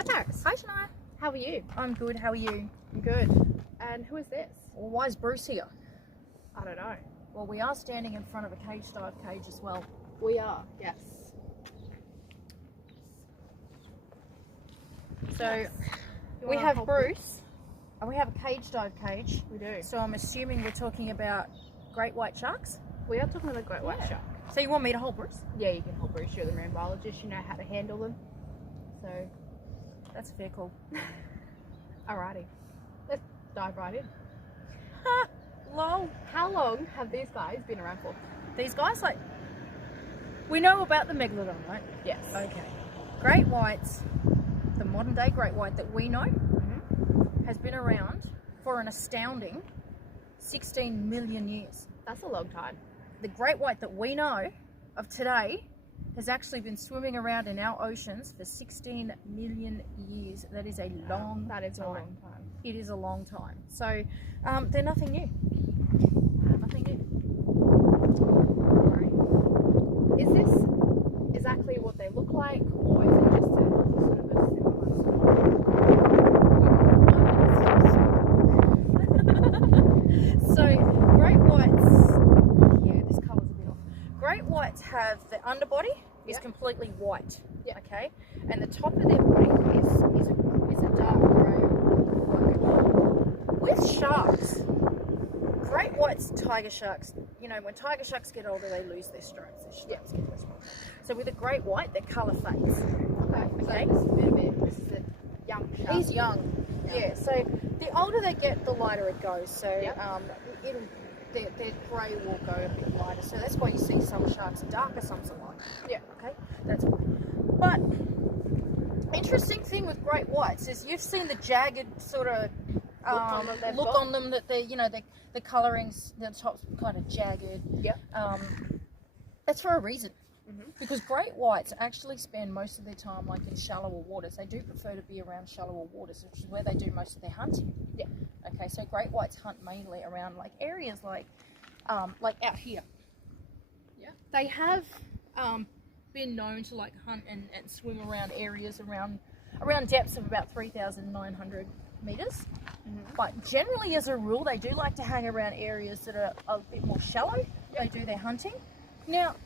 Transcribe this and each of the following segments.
Hi Paris. Hi Shania. How are you? I'm good, how are you? I'm good. And who is this? Well, why is Bruce here? I don't know. Well, we are standing in front of a cage dive cage as well. We are, yes. So we have Bruce and we have a cage dive cage. We do. So I'm assuming we're talking about great white sharks. We are talking about great white shark. So you want me to hold Bruce? Yeah, you can hold Bruce. You're the marine biologist. You know how to handle them. So, that's a fair call. alrighty. Let's dive right in. Ha! Lol. How long have these guys been around for? These guys, like, we know about the megalodon, right? Yes. Okay. Great whites, the modern day great white that we know, has been around for an astounding 16 million years. That's a long time. The great white that we know of today has actually been swimming around in our oceans for 16 million years. That is a long That is time. a long time. It is a long time. So they're nothing new. Nothing new. Right. Is this exactly what they look like, or is it just a sort of a So great whites, yeah, this colour's a bit off. Great whites have the underbody is completely white, okay, and the top of their body is a dark grey. With sharks, great whites, tiger sharks, you know, when tiger sharks get older, they lose their stripes. Their stripes get less. So with a great white, their colour fades. Okay. So this is a young shark. He's young. Yeah. So the older they get, the lighter it goes. So their grey will go a bit lighter. So that's why you see some sharks are darker, some are lighter. Yeah. Okay. That's why. But interesting thing with great whites is you've seen the jagged sort of look on them that they're, you know, the colourings, the top's kind of jagged. Yeah. That's for a reason. Because great whites actually spend most of their time like in shallower waters. They do prefer to be around shallower waters, which is where they do most of their hunting. Yeah. Okay, so great whites hunt mainly around like areas like out here. Yeah. They have been known to like hunt and swim around areas around depths of about 3,900 meters. But generally, as a rule, they do like to hang around areas that are a bit more shallow. They do their hunting. Now,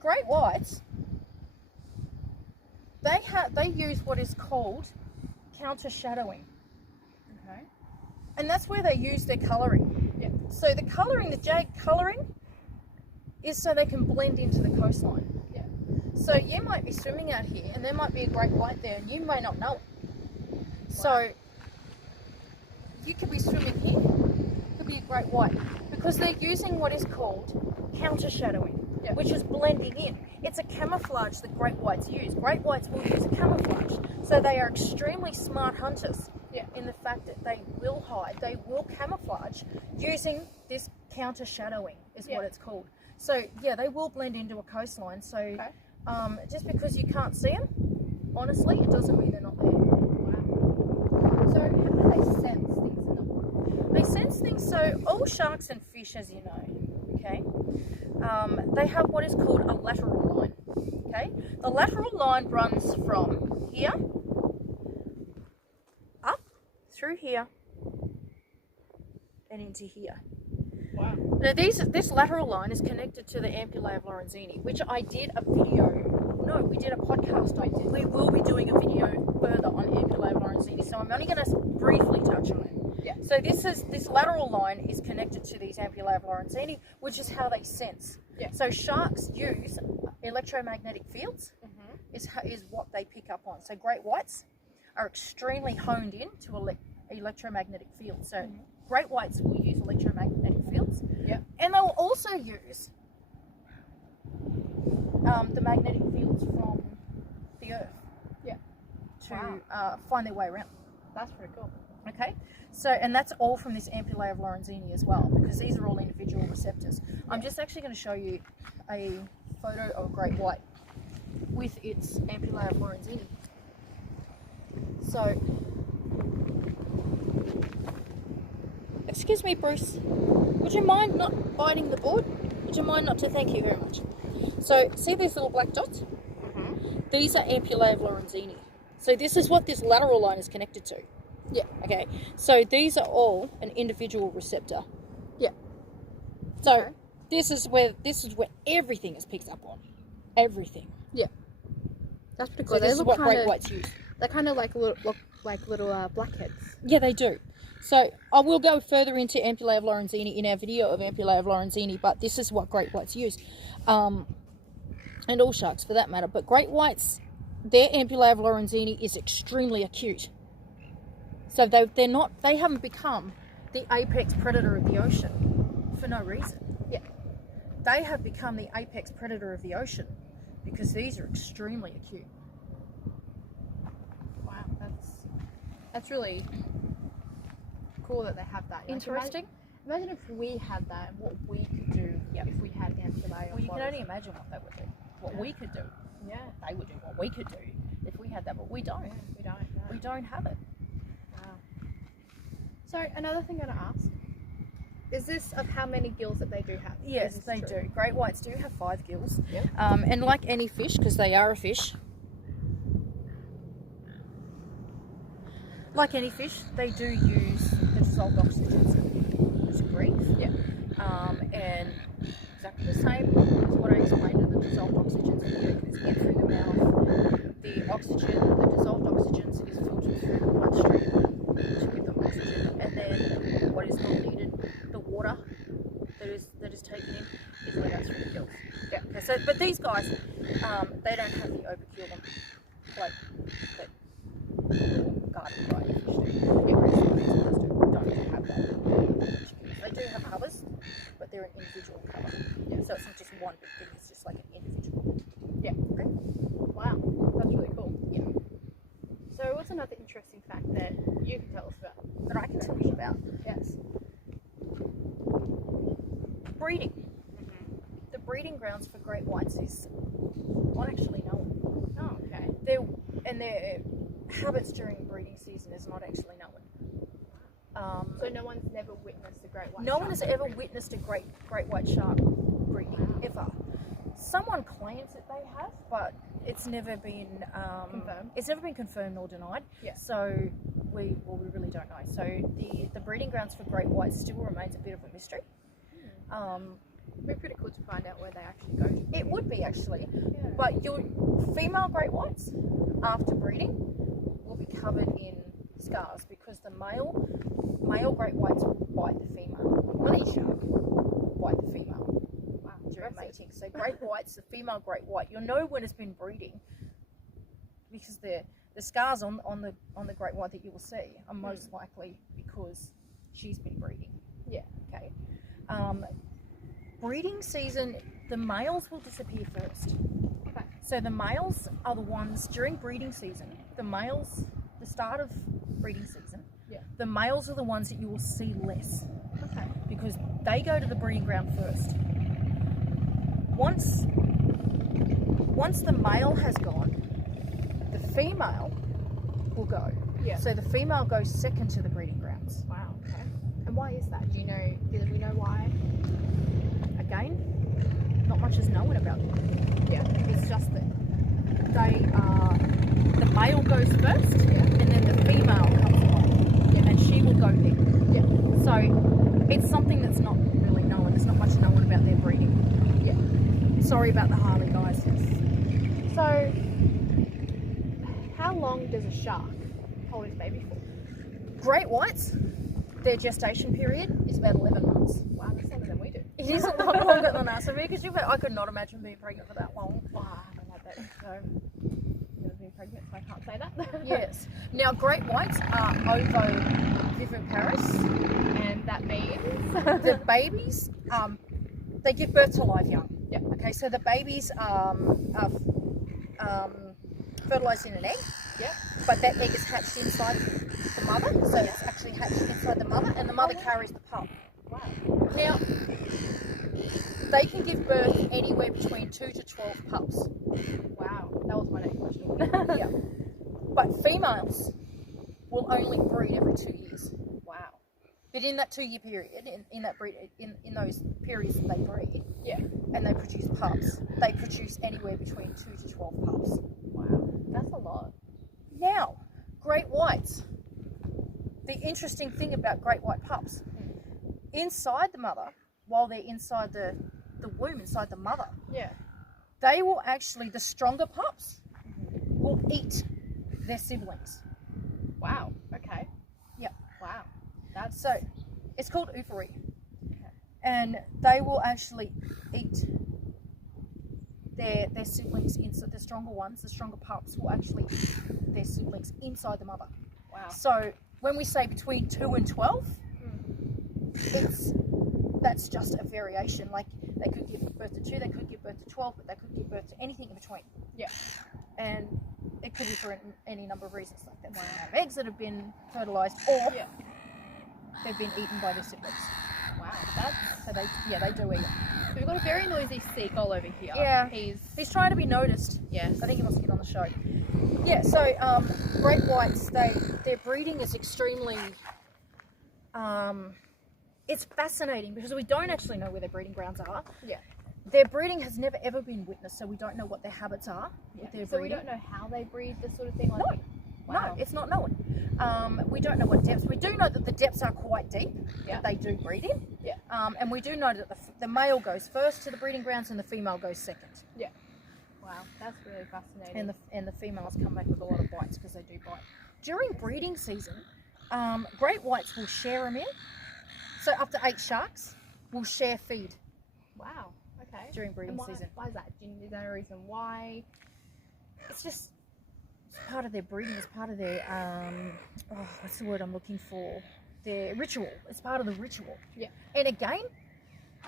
great whites, they use what is called counter shadowing. Okay. And that's where they use their colouring. Yeah. So the colouring, the jagged colouring, is so they can blend into the coastline. Yeah. So you might be swimming out here and there might be a great white there and you may not know it. Wow. So you could be swimming here, could be a great white, because they're using what is called counter shadowing. Yeah. Which is blending in. It's a camouflage that great whites use. Great whites will use camouflage. So they are extremely smart hunters in the fact that they will hide, they will camouflage using this counter shadowing is what it's called. So yeah, they will blend into a coastline. So just because you can't see them, honestly, it doesn't mean they're not there. Wow. So how do they sense things in the water? They sense things, so all sharks and fish, as you know, okay, they have what is called a lateral line. Okay, the lateral line runs from here up through here and into here. Wow. Now this lateral line is connected to the Ampullae of Lorenzini, which I did a video. No, we did a podcast. We will be doing a video further on Ampullae of Lorenzini, so I'm only going to briefly touch on it. Yeah. So this lateral line is connected to these Ampullae of Lorenzini, which is how they sense. Yeah. So sharks use electromagnetic fields is what they pick up on. So great whites are extremely honed in to electromagnetic fields. So great whites will use electromagnetic fields. Yeah. And they will also use the magnetic fields from the Earth. Yeah. To find their way around. That's pretty cool. Okay, so, and that's all from this Ampullae of Lorenzini as well, because these are all individual receptors. I'm just actually going to show you a photo of a great white with its Ampullae of Lorenzini. So, excuse me, Bruce, would you mind not biting the board? Would you mind not to? Thank you very much. So, see these little black dots? These are Ampullae of Lorenzini. So this is what this lateral line is connected to. Yeah. Okay. So these are all an individual receptor. Yeah. So Okay. this is where everything is picked up on. Everything. Yeah. That's pretty So cool. this is what great whites use. They're kind of like look like little blackheads. Yeah, they do. So I will go further into Ampullae of Lorenzini in our video of Ampullae of Lorenzini, but this is what great whites use. And all sharks for that matter. But great whites, their Ampullae of Lorenzini is extremely acute. So they haven't become the apex predator of the ocean for no reason. Yeah. They have become the apex predator of the ocean because these are extremely acute. Wow, that's really cool that they have that. Interesting. Imagine if we had that and what we could do if we had Ampullae. Well, you can only imagine what they would do. What we could do. Yeah. They would do what we could do if we had that, but we don't. Yeah, we don't. No. We don't have it. Wow. So another thing I'm gonna ask is this of how many gills that they do have? Yes, they do. Great whites do have 5 gills. Yep. And like any fish, because they are a fish, like any fish, they do use the dissolved oxygens to breathe. Yeah. And exactly the same as what I explained in the dissolved oxygens is in through the mouth. The oxygen, the dissolved oxygens is filtered through the bloodstream with the oxygen, and then what is not needed, the water that is taken in, is let out through the gills. Yeah. Okay. So, but these guys, they don't have the operculum like that garden variety fish do. Don't have that. They do have covers, but they're an individual cover. Yeah. So it's not just one big thing, it's just like an individual. Yeah. Okay. Wow, that's really cool. Yeah. So what's another interesting fact that you can tell us about? That I can tell you about. Yes. Breeding. Mm-hmm. The breeding grounds for great whites is not actually known. Oh, okay. Their habits during breeding season is not actually known. So no one's never witnessed a great white No shark one has ever breeding? witnessed a great white shark breeding ever. Someone claims that they have, but it's never been Confirmed. It's never been confirmed nor denied. Yeah. So we really don't know. So the breeding grounds for great whites still remains a bit of a mystery. It'd be pretty cool to find out where they actually go to. It would be actually, Yeah. but your female great whites after breeding will be covered in scars because the male great whites will bite the female. Not each shark bite the female during mating. So great whites, the female great white, you'll know when it's been breeding because the scars on the great white that you will see are most likely because she's been breeding. Yeah. Okay. Breeding season, the males will disappear first. Okay. So the males are the ones during breeding season. The start of breeding season. Yeah. The males are the ones that you will see less Okay. because they go to the breeding ground first. Once the male has gone, the female will go. Yeah. So the female goes second to the breeding grounds. Wow. Okay. And why is that? Do we know why? Again, not much is known about them. Yeah. It's just that the male goes first, Yeah. and then the female comes along, and she will go next. Yeah. So it's something that's not really known. There's not much known about their breeding. Yeah. Sorry about the Harley, guys. So, how long does a shark hold his baby for? Great whites, their gestation period is about 11 months. Wow, that's longer than we do. It is a lot longer than us. I mean, because I could not imagine being pregnant for that long. Wow, I don't like that. So, never been pregnant, so I can't say that. Yes. Now, great whites are ovoviviparous. And that means? The babies, they give birth to live young. Yeah. Okay, so the babies are fertilised in an egg. Yeah. But that egg is hatched inside the mother, so it's actually hatched inside the mother, and the mother carries the pup. Wow. Now, they can give birth anywhere between 2 to 12 pups. Wow. That was my next question. Yeah. But females will only breed every 2 years. Wow. But in that 2-year period, in those periods that they breed, Yeah. and they produce pups, they produce anywhere between 2 to 12 pups. Wow. That's a lot. Now, great whites. The interesting thing about great white pups, inside the mother, while they're inside the womb, inside the mother, Yeah. they will actually, the stronger pups will eat their siblings. Wow. Okay. Yep. Wow. That's So it's called oophory. And they will actually eat their siblings inside. The stronger ones, the stronger pups will actually eat their siblings inside the mother. wow. So when we say between 2 and 12, that's just a variation. Like they could give birth to 2, they could give birth to 12, but they could give birth to anything in between. Yeah. And it could be for any number of reasons, like they might have eggs that have been fertilized, or they've been eaten by their siblings. Wow. That's So they do eat it. so we've got a very noisy seagull over here. Yeah. He's Trying to be noticed. yes. I think he wants to get on the show. Yeah, so great whites, their breeding is extremely, it's fascinating because we don't actually know where their breeding grounds are. Yeah. Their breeding has never ever been witnessed, so we don't know what their habits are with their So breeding. we don't know how they breed, this sort of thing. Like, No. wow. No, it's not known. We don't know what depths. We do know that the depths are quite deep, that they do breed in. Yeah. And we do know that the male goes first to the breeding grounds and the female goes second. Yeah. Wow. That's really fascinating. And the females come back with a lot of bites because they do bite. During breeding season, great whites will share them in. So up to 8 sharks will share feed wow. Okay. during breeding season. Why is that? Is there a reason why? It's just part of their breeding. It's part of their what's the word I'm looking for? Their ritual. It's part of the ritual. Yeah. And again,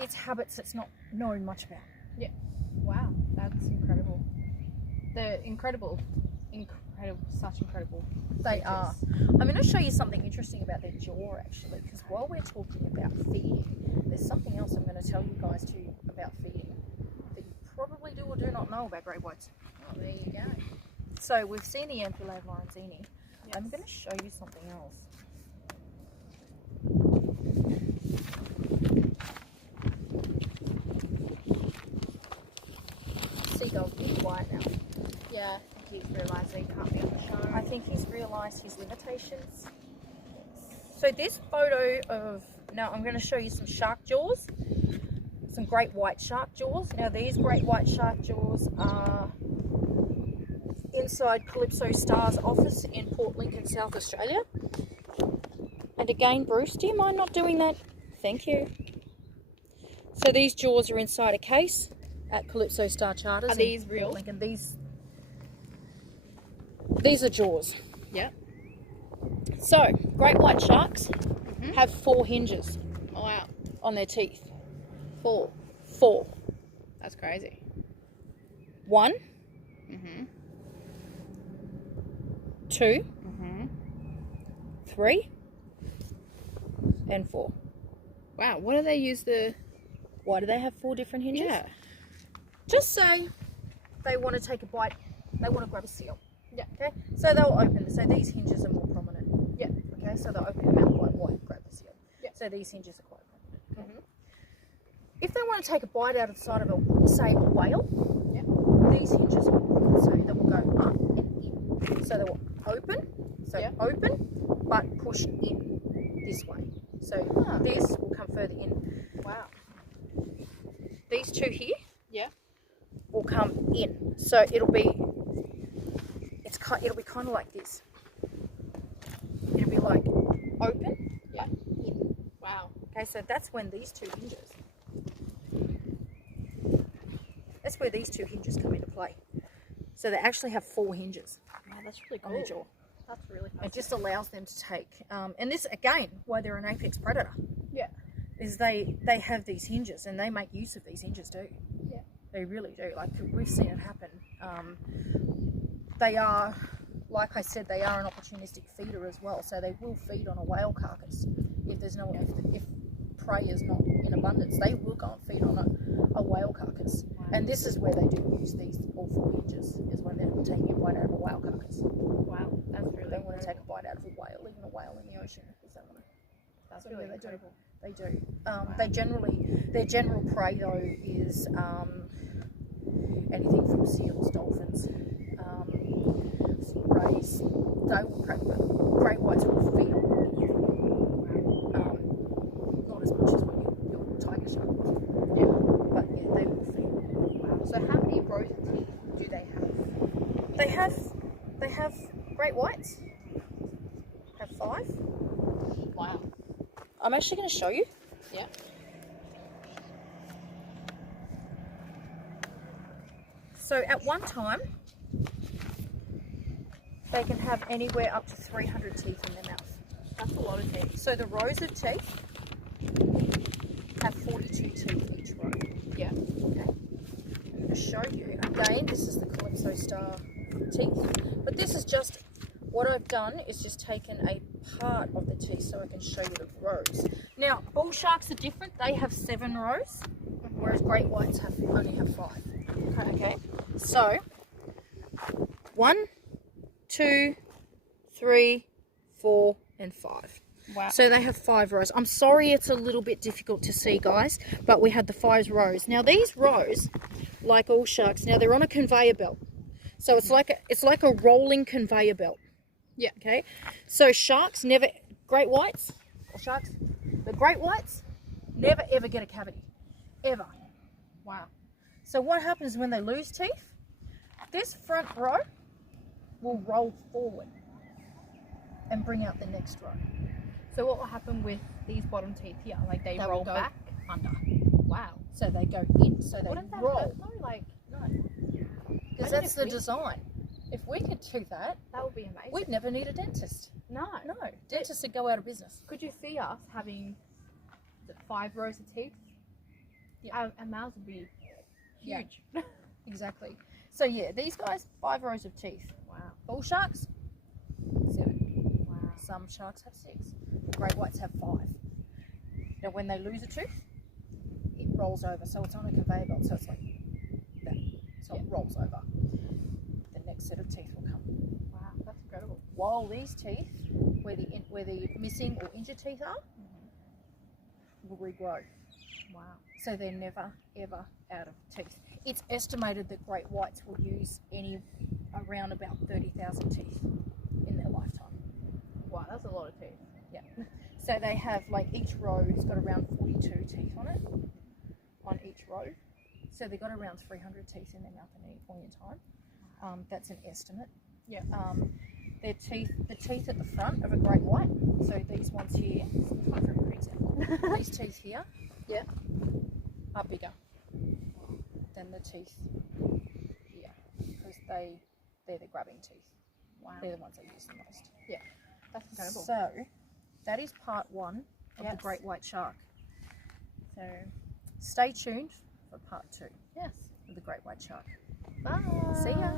it's habits that's not known much about. Yeah. Wow. That's incredible. They're incredible. Such incredible. They are. I'm going to show you something interesting about their jaw, actually, because while we're talking about feeding, there's something else I'm going to tell you guys too about feeding that you probably do or do not know about great whites. Oh, there you go. So we've seen the Ampullae of Lorenzini. Yes. I'm going to show you something else. Seagull's being quiet now. Yeah. He's realised he can't be on the show. I think he's realised his limitations. So this photo of, now I'm going to show you some shark jaws, some great white shark jaws. Now these great white shark jaws are inside Calypso Star's office in Port Lincoln, South Australia. And again, Bruce, do you mind not doing that? Thank you. So these jaws are inside a case at Calypso Star Charters. Are these real? Port Lincoln. These are jaws. Yeah. So, great white sharks have 4 hinges Oh, wow. on their teeth. 4. 4. That's crazy. 1, Mhm. 2, Mhm. 3, and 4. Wow. What do they use the? Why do they have 4 different hinges? Yeah. Just say they want to take a bite, they want to grab a seal. Yeah. Okay, so they'll open, so these hinges are more prominent. Yeah. Okay, so they'll open them out quite wide, grab the seal. Yeah. So these hinges are quite prominent. Okay? Mhm. If they want to take a bite out of the side of a, say, a whale, Yeah. these hinges will, so they will go up and in. So they will open, open, but push in this way. So this will come further in. Wow. These two here Yeah. will come in. So it'll be kind of like this. It'll be like open, Yeah. in. Wow. Okay, so that's when these two hinges. That's where these two hinges come into play. So they actually have 4 hinges Wow, that's really on cool. their jaw. That's really It just allows them to take, and this again, why they're an apex predator, Yeah. is they have these hinges and they make use of these hinges too. Yeah. They really do. Like we've seen it happen. They are, like I said, they are an opportunistic feeder as well. So they will feed on a whale carcass if there's no, if prey is not in abundance. They will go and feed on a whale carcass. Wow. And this is where they do use these all 4 hinges. Is when they're taking a bite out of a whale carcass. Wow. That's really. They want to take a bite out of a whale, even a whale in the ocean, because they want to. That's So really yeah, they do. incredible. They do. They generally, their general prey though is anything from seals, dolphins, rays, great whites will feed on anything. Not as much as when your tiger shark will. Yeah. But yeah, they will feed. Wow. So how many rows of teeth do they have? They have great whites. Have 5. Wow. I'm actually going to show you. Yeah. So at one time, they can have anywhere up to 300 teeth in their mouth. That's a lot of teeth. So the rows of teeth have 42 teeth each row. Yeah. Okay. I'm going to show you. Again, this is the Calypso star teeth. But this is just, what I've done is just taken a part of the teeth so I can show you the rows. Now, bull sharks are different. They have 7 rows, whereas great whites only have 5. Okay. So, 1, 2, 3, 4, and 5. Wow. So they have 5 rows. I'm sorry it's a little bit difficult to see, guys, but we had the 5 rows. Now these rows, like all sharks, now they're on a conveyor belt. So it's like a rolling conveyor belt. Yeah. Okay. So great whites never ever get a cavity, ever. Wow. So what happens when they lose teeth? This front row will roll forward and bring out the next row. So what will happen with these bottom teeth here? Like they They roll will go back? under. Wow. So they go in. So they Wouldn't that roll. hurt though? Like, No. Imagine Because that's if the we- design. If we could do that, that would be amazing. we'd never need a dentist. No. No, dentists would go out of business. Could you see us having 5 rows of teeth? Yeah. Our mouths would be Yeah. huge. Exactly. So yeah, these guys, 5 rows of teeth. Wow. Bull sharks, 7. Wow. Some sharks have 6. Great whites have 5. Now when they lose a tooth, it rolls over. So it's on a conveyor belt. So it's like that. So it rolls over. The next set of teeth will come. Wow. That's incredible. While these teeth, where the missing or injured teeth are, will regrow. Wow. So they're never ever out of teeth. It's estimated that great whites will use around about 30,000 teeth in their lifetime. Wow, that's a lot of teeth. Yeah. So they have, like, each row's got around 42 teeth on it, on each row. So they've got around 300 teeth in their mouth at any point in time. That's an estimate. Yeah. The teeth at the front of a great white, so these ones here, these teeth here, Yeah. are bigger than the teeth here, because they're the grabbing teeth. Wow. They're the ones I use the most. Yeah. That's incredible. So that is part 1 of Yes. the great white shark. So stay tuned for part 2 Yes. of the great white shark. Bye. See ya.